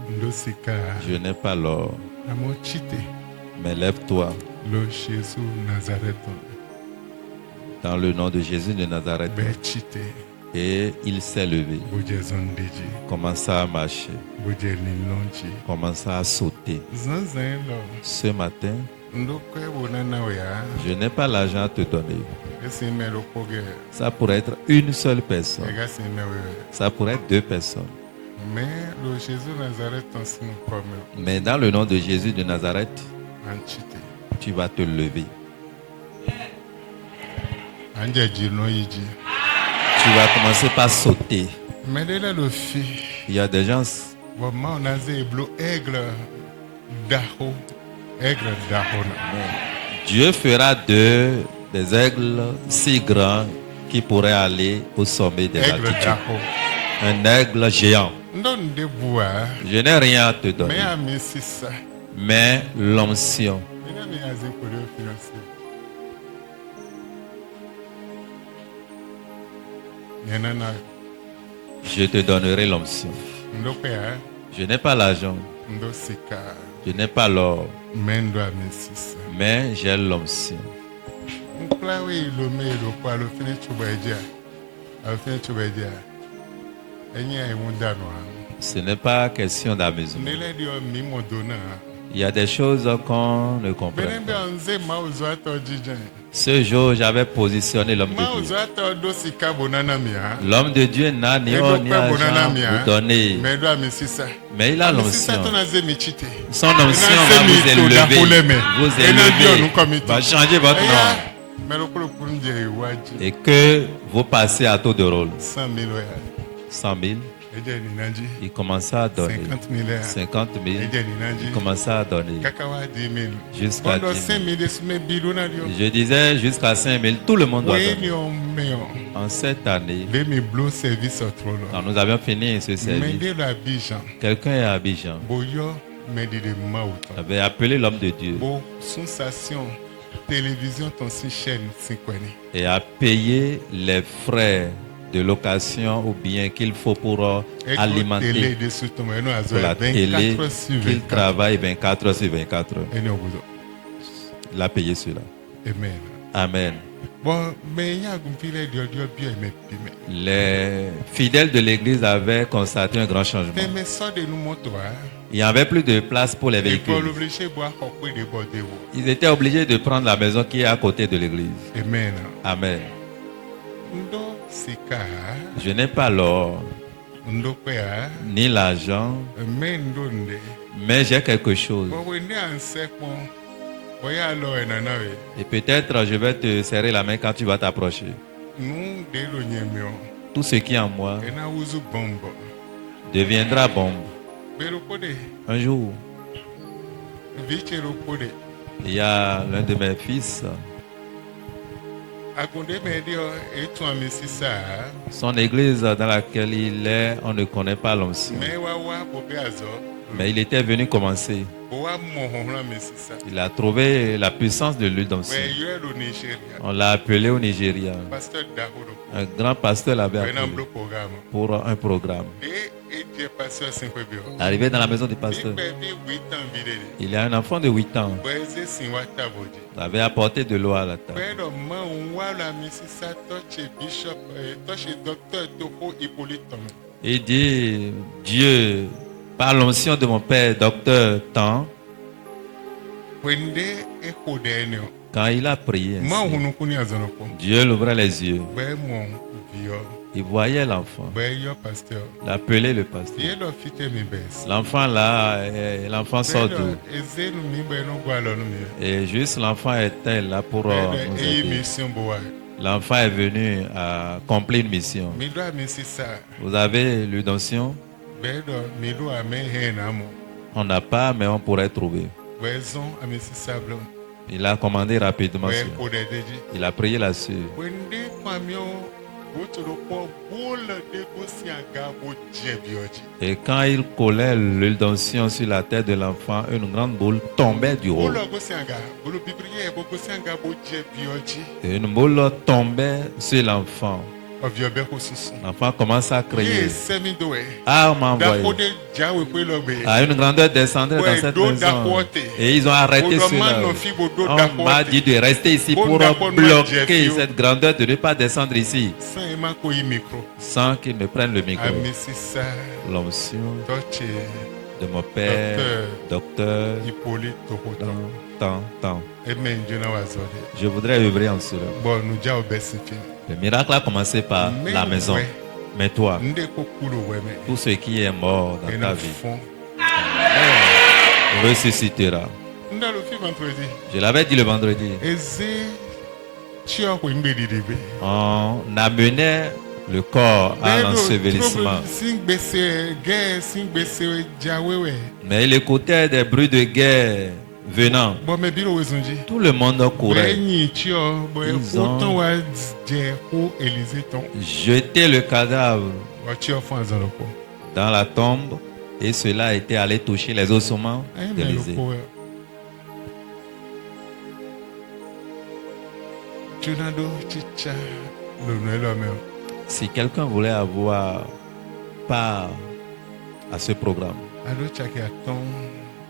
je n'ai pas l'or. Mais lève-toi. Dans le nom de Jésus de Nazareth. Et il s'est levé. Commença à marcher. Commença à sauter. Ce matin, je n'ai pas l'argent à te donner. Ça pourrait être une seule personne. Ça pourrait être deux personnes. Mais dans le nom de Jésus de Nazareth, tu vas te lever. Tu vas commencer par sauter. Il y a des gens. Dieu fera des aigles si grands qui pourraient aller au sommet des altitudes. Un aigle géant. Je n'ai rien à te donner. Mais l'onction. Je te donnerai l'onction. Je n'ai pas l'argent. Je n'ai pas l'or. Mais j'ai l'onction. Ce n'est pas question d'amusement. Il y a des choses qu'on ne comprend pas. Ce jour, j'avais positionné l'homme de Dieu. L'homme de Dieu n'a ni or ni argent vous donner. Mais il a l'onction. Son onction va vous élever. Vous élever. Va changer votre nom. Et que vous passez à tour de rôle. 100 000. Il commença à donner 50 000. Il commença à donner jusqu'à 10 000. Je disais jusqu'à 5 000. Tout le monde doit donner. En cette année, quand nous avions fini ce service, quelqu'un est à Abidjan avait appelé l'homme de Dieu et a payé les frais de location ou bien qu'il faut pour alimenter la télé qu'il travaille 24 heures sur 24 heures. Il a payé cela. Amen. Amen. Les fidèles de l'église avaient constaté un grand changement. Il n'y avait plus de place pour les véhicules. Ils étaient obligés de prendre la maison qui est à côté de l'église. Amen. Amen. Je n'ai pas l'or ni l'argent, mais j'ai quelque chose. Et peut-être je vais te serrer la main quand tu vas t'approcher. Tout ce qui est en moi deviendra bombe. Un jour, il y a l'un de mes fils. Son église dans laquelle il est, on ne connaît pas l'ancien. Mais il était venu commencer. Il a trouvé la puissance de l'huile d'ancien. On l'a appelé au Nigeria. Un grand pasteur l'avait appelé pour un programme. Arrivé dans la maison du pasteur, il y a un enfant de 8 ans. Il avait apporté de l'eau à la table. Il dit, Dieu, par l'onction de mon père, docteur Tan, quand il a prié ainsi, Dieu l'ouvrait les yeux. Il voyait l'enfant. Il appelait le pasteur. L'enfant là, l'enfant sort d'où? Et juste l'enfant était là pour nous aider. L'enfant est venu à accomplir une mission. Vous avez l'onction? On n'a pas, mais on pourrait trouver. Il a commandé rapidement cela. Il a prié là-dessus. Et quand il collait l'huile d'onction sur la tête de l'enfant, une grande boule tombait du haut. Et une boule tombait sur l'enfant. L'enfant commence à crier. Ah, on m'a envoyé. Une grandeur descendait dans cette maison. Et ils ont arrêté cela. On m'a dit de rester ici pour bloquer cette grandeur, de ne pas descendre ici. Sans qu'ils me prennent le micro. L'onction de mon père, docteur Tant. Je voudrais œuvrer en cela. Le miracle a commencé par la maison. Mais toi, tout ce qui est mort dans ta vie ressuscitera. Je l'avais dit le vendredi. On amenait le corps à l'ensevelissement. Mais il écoutait des bruits de guerre venant. Tout le monde courait. Ils ont jeté le cadavre dans la tombe et cela était allé toucher les ossements d'Élisée. Si quelqu'un voulait avoir part à ce programme,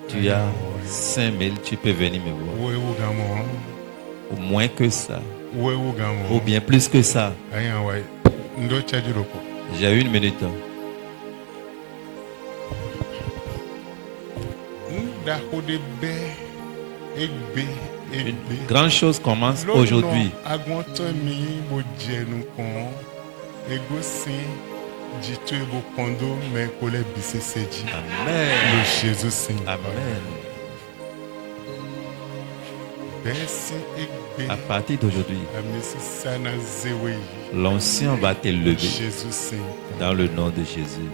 tu as 5 000, tu peux venir me voir. Ou moins que ça. Ou bien plus que ça. J'ai 1 minute. Une grande chose commence aujourd'hui. Amen. Amen. À partir d'aujourd'hui, l'onction va t'élever dans le nom de Jésus.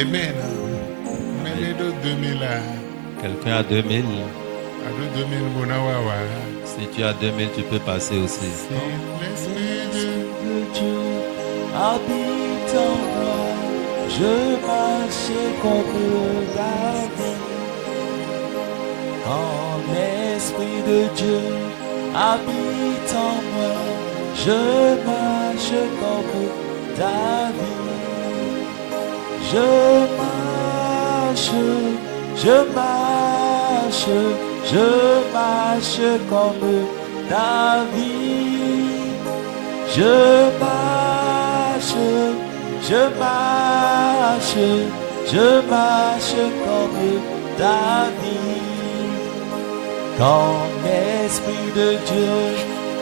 Amen. Quelqu'un a 2000. Si tu as 2000, tu peux passer aussi. L'Esprit de Dieu habite en moi. Je marche comme David. Quand l'Esprit de Dieu habite en moi, je marche comme David. Je marche comme David. Je marche comme David. Quand l'Esprit de Dieu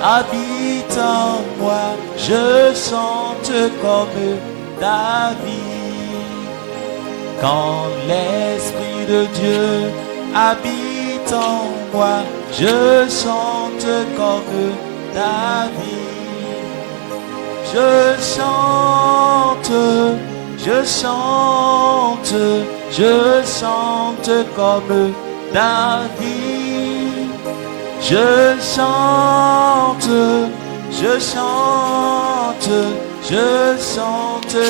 habite en moi, je chante comme David. Quand l'Esprit de Dieu habite en moi, je chante comme David. Je chante comme David. Je chante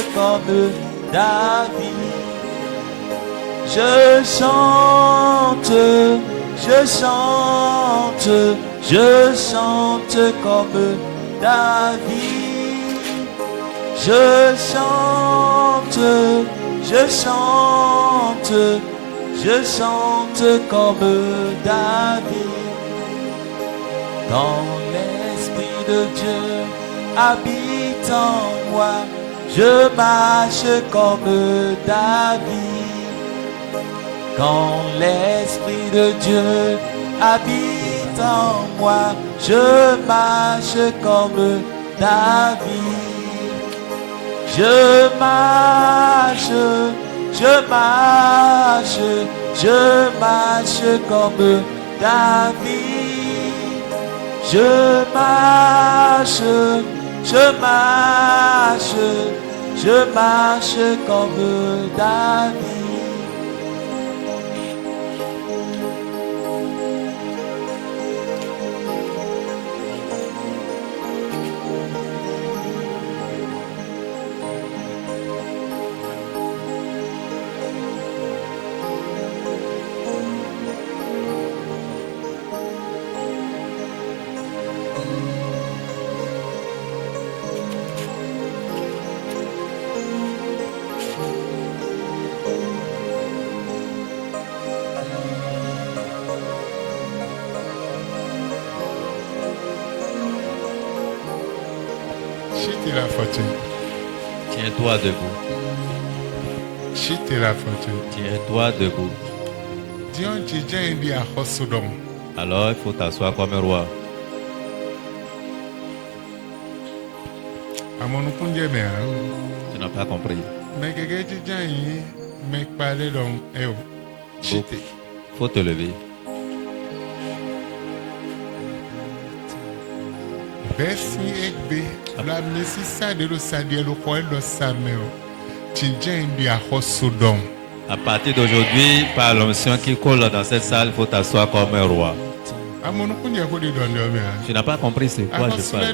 comme David. Je chante comme David. Je chante comme David. Quand l'Esprit de Dieu habite en moi, je marche comme David. Quand l'Esprit de Dieu habite en moi, je marche comme David. Je marche comme David. Je marche comme David. Tiens-toi debout. Tiens-toi debout. Alors il faut t'asseoir comme un roi. Tu n'as pas compris. Il faut te lever. À partir d'aujourd'hui, par l'onction qui coule dans cette salle, il faut t'asseoir comme un roi. Tu n'as pas compris c'est quoi je parle.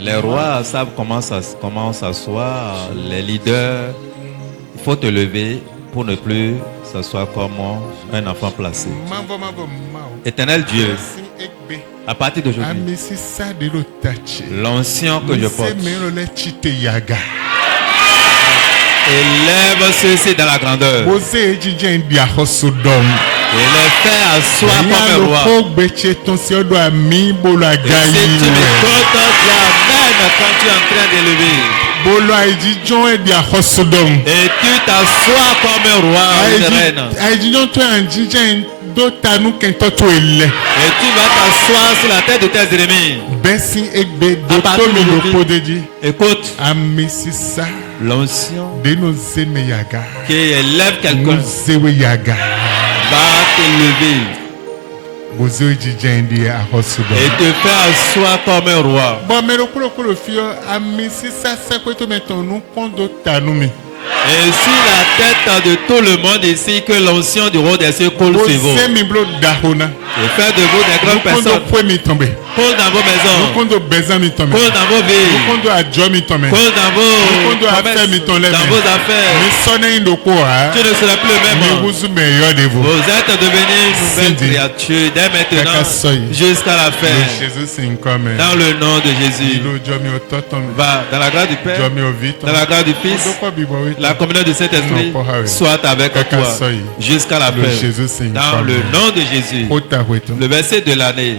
Les rois savent comment s'asseoir, les leaders. Il faut te lever pour ne plus s'asseoir comme un enfant placé. Éternel Dieu, à partir d'aujourd'hui, l'ancien que je porte, élève ceci dans la grandeur. Et les fait asseoir comme un roi. Et si tu me comptes, dis amen quand tu es en train d'élever. Et tu t'assois comme un roi, une reine. Et tu vas t'asseoir sur la tête de tes ennemis. Écoute, l'ancien qui élève quelqu'un va t'élever. et te faire asseoir comme un roi. Et si la tête de tout le monde ici que l'onction du roi des cieux coule sur vous, et faire de vous des grandes personnes, coule dans vos maisons, coule dans vos villes, coule dans vos commerces, dans vos affaires. Tu ne seras plus le même homme. Vous êtes devenus une nouvelle créature dès maintenant jusqu'à la fin. Dans le nom de Jésus. Va dans la grâce du Père, dans la grâce du Fils, la communion du Saint-Esprit soit avec toi jusqu'à la fin. Dans le nom de Jésus. Le verset de l'année.